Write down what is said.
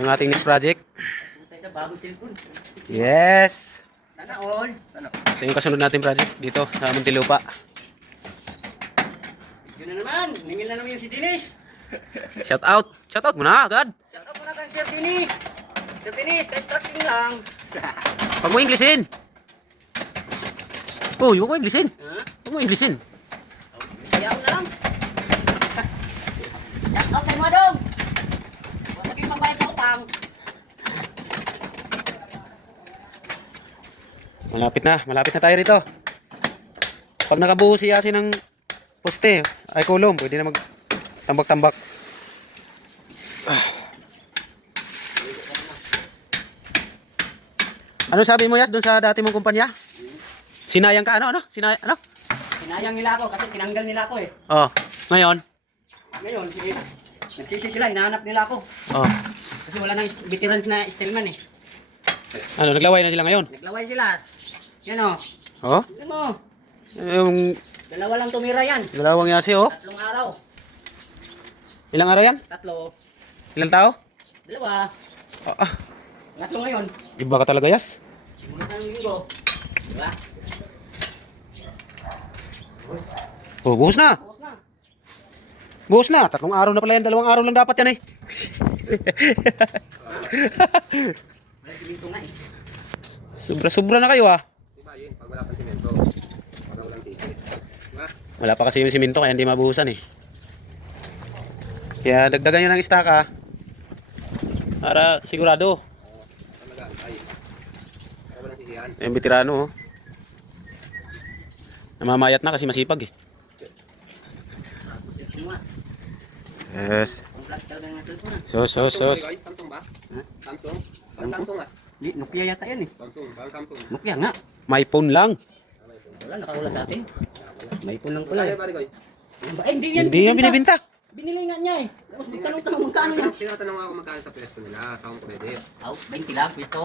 Yung ating next project. Na. Yes! Ito yung kasunod natin project dito sa Muntinlupa. Yun na naman. Ningil na naman yung si Dinis. Shout out! Shout out muna agad! Shout out muna kang Sir Dinis. Sir Dinis, ka-instructing lang. Huwag mo Englishin! Uy, huwag mo Englishin! Ha? Huwag mo ako na lang. Shout out kay Madong. Magbayad utang. Malapit na, malapit na tayo rito. Pag nakabuo si Yasin ng poste, ay kulong, pwede na mag tambak-tambak. Ah. Ano sabi mo Yas doon sa dati mong kumpanya? Sinayang ka ano ano? Sinay ano? Sinayang nila ako kasi tinanggal nila ako eh. Oh, ngayon. Ngayon, sige. Nagsisi sila, hinahanap nila ako. Oh. Kasi wala nang veterans na Stillman eh. Ano, naglaway na sila ngayon? Naglaway sila. Yan o. Oh? Yan mo. Yung Dalawa lang tumira yan. dalawang Yasi oh. Tatlong araw. Ilang araw yan? Tatlo. Ilang tao? Dalawa. Ah, ah, Tatlo ngayon. iba ka talaga Yas. Siguro ng linggo. Diba? Oh, buhos na. Na. Buhos na. Tatlong araw na pala yan. Dalawang araw lang dapat yan eh. May siminto na eh. Sobra-sobra na kayo ah. Diba yun, pag wala pang simento, pag walang ticket. Diba? Wala pa kasi yung siminto kaya hindi mabuhusan eh. Kaya dagdagan nyo ng stock ah. Para sigurado. Yung veterano oh. Namamayat na kasi masipag eh. Yes. Sos, sos, sos. Samsung, ba, Samsung ah. Nokia yata yan eh. Samsung, Samsung. Nokia nga. My phone lang. Wala, nakawala sa atin. May phone lang pala eh. ba? Eh, hindi yan. Hindi yan binibinta. Binili nga niya eh. Tapos may tanong-tanong magkano yan. Tinatanong ako magkano sa pwesto nila, sa akong credit. Aw, 20 lang, pisto.